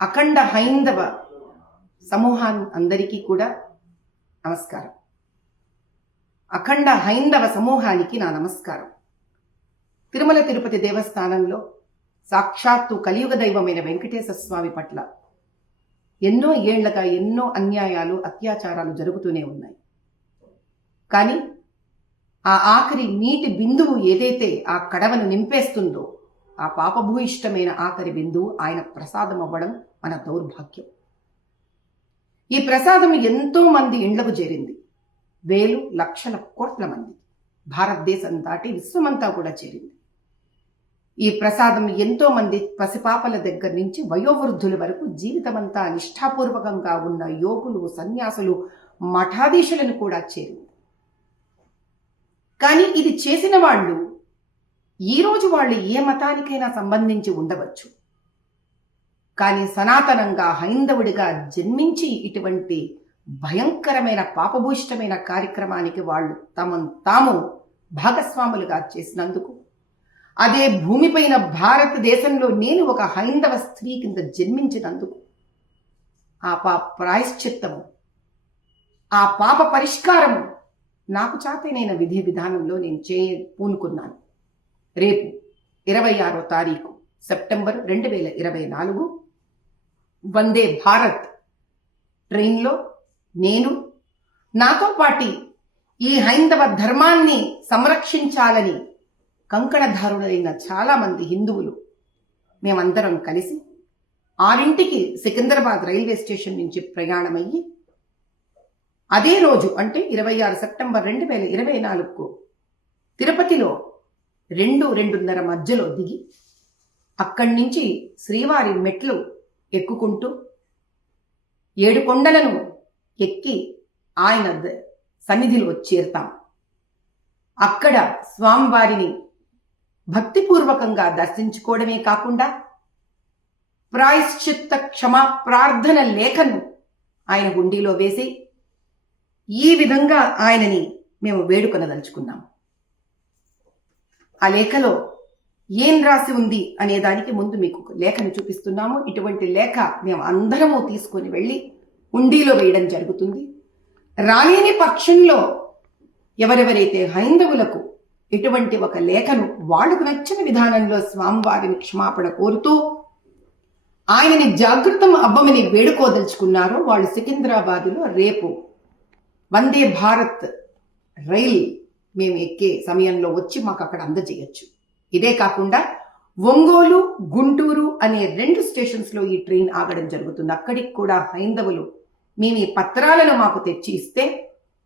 అఖండ హైందవ సమూహాన్ని అందరికీ కూడా నమస్కారం. అఖండ హైందవ సమూహానికి నా నమస్కారం. తిరుమల తిరుపతి దేవస్థానంలో సాక్షాత్తు కలియుగ దైవమైన వెంకటేశ్వర స్వామి పట్ల ఎన్నో ఏళ్లగా ఎన్నో అన్యాయాలు అత్యాచారాలు జరుగుతూనే ఉన్నాయి. కానీ ఆ ఆఖరి నీటి బిందువు ఏదైతే ఆ కడవను నింపేస్తుందో ఆ పాపభూయిష్టమైన ఆఖరి బిందువు ఆయన ప్రసాదం అవ్వడం మన దౌర్భాగ్యం. ఈ ప్రసాదం ఎంతో మంది ఇండ్లకు చేరింది. వేలు లక్షల కోట్ల మంది భారతదేశం దాటి విశ్వమంతా కూడా చేరింది. ఈ ప్రసాదం ఎంతో మంది పసిపాపల దగ్గర నుంచి వయోవృద్ధుల వరకు జీవితమంతా నిష్ఠాపూర్వకంగా ఉన్న యోగులు, సన్యాసులు, మఠాధీశులను కూడా చేరింది. కానీ ఇది చేసిన వాళ్ళు ఈరోజు వాళ్ళు ఏ మతానికైనా సంబంధించి ఉండవచ్చు. కానీ సనాతనంగా హైందవుడిగా జన్మించి ఇటువంటి భయంకరమైన పాపభూయిష్టమైన కార్యక్రమానికి వాళ్ళు తాము భాగస్వాములుగా చేసినందుకు, అదే భూమిపైన భారతదేశంలో నేను ఒక హైందవ స్త్రీ కింద జన్మించినందుకు ఆ ప్రాయశ్చిత్తము, ఆ పాప పరిష్కారము నాకు చాతైన విధి విధానంలో నేను పూనుకున్నాను. రేపు 26వ తారీఖు సెప్టెంబర్ 2024 వందే భారత్ ట్రైన్లో నేను, నాతో పాటి ఈ హైందవ ధర్మాన్ని సంరక్షించాలని కంకణధారులైన చాలామంది హిందువులు మేమందరం కలిసి 6ంటికి సికింద్రాబాద్ రైల్వే స్టేషన్ నుంచి ప్రయాణమయ్యి అదే రోజు అంటే 26 సెప్టెంబర్ 2024కు తిరుపతిలో 2-2:30 మధ్యలో దిగి అక్కడి నుంచి శ్రీవారి మెట్లు ఎక్కుకుంటూ 7 కొండలను ఎక్కి ఆయన సన్నిధిలో చేరుతాం. అక్కడ స్వామివారిని భక్తిపూర్వకంగా దర్శించుకోవడమే కాకుండా ప్రాయశ్చిత్త క్షమా ప్రార్థన లేఖను ఆయన హుండీలో వేసి ఈ విధంగా ఆయనని మేము వేడుకొనదలుచుకున్నాం. ఆ లేఖలో ఏం రాసి ఉంది అనే దానికి ముందు మీకు లేఖను చూపిస్తున్నాము. ఇటువంటి లేఖ మేము అందరము తీసుకొని వెళ్ళి హుండీలో వేయడం జరుగుతుంది. రాలేని పక్షంలో ఎవరెవరైతే హైందవులకు ఇటువంటి ఒక లేఖను వాళ్లకు నచ్చిన విధానంలో స్వామివారిని క్షమాపణ కోరుతూ ఆయనని జాగృతం అవ్వమని వేడుకోదలుచుకున్నారో వాళ్ళు సికింద్రాబాదులో రేపు వందే భారత్ రైల్ మేము ఎక్కే సమయంలో వచ్చి మాకు అక్కడ అందజేయచ్చు. ఇదే కాకుండా ఒంగోలు, గుంటూరు అనే 2 స్టేషన్స్లో ఈ ట్రైన్ ఆగడం జరుగుతుంది. అక్కడికి కూడా హైందవులు మేము ఈ పత్రాలను మాకు తెచ్చి ఇస్తే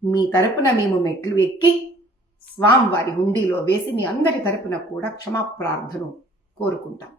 మీ తరపున మేము మెట్లు ఎక్కి స్వామివారి హుండీలో వేసి మీ అందరి తరపున కూడా క్షమాప్రార్థన కోరుకుంటాం.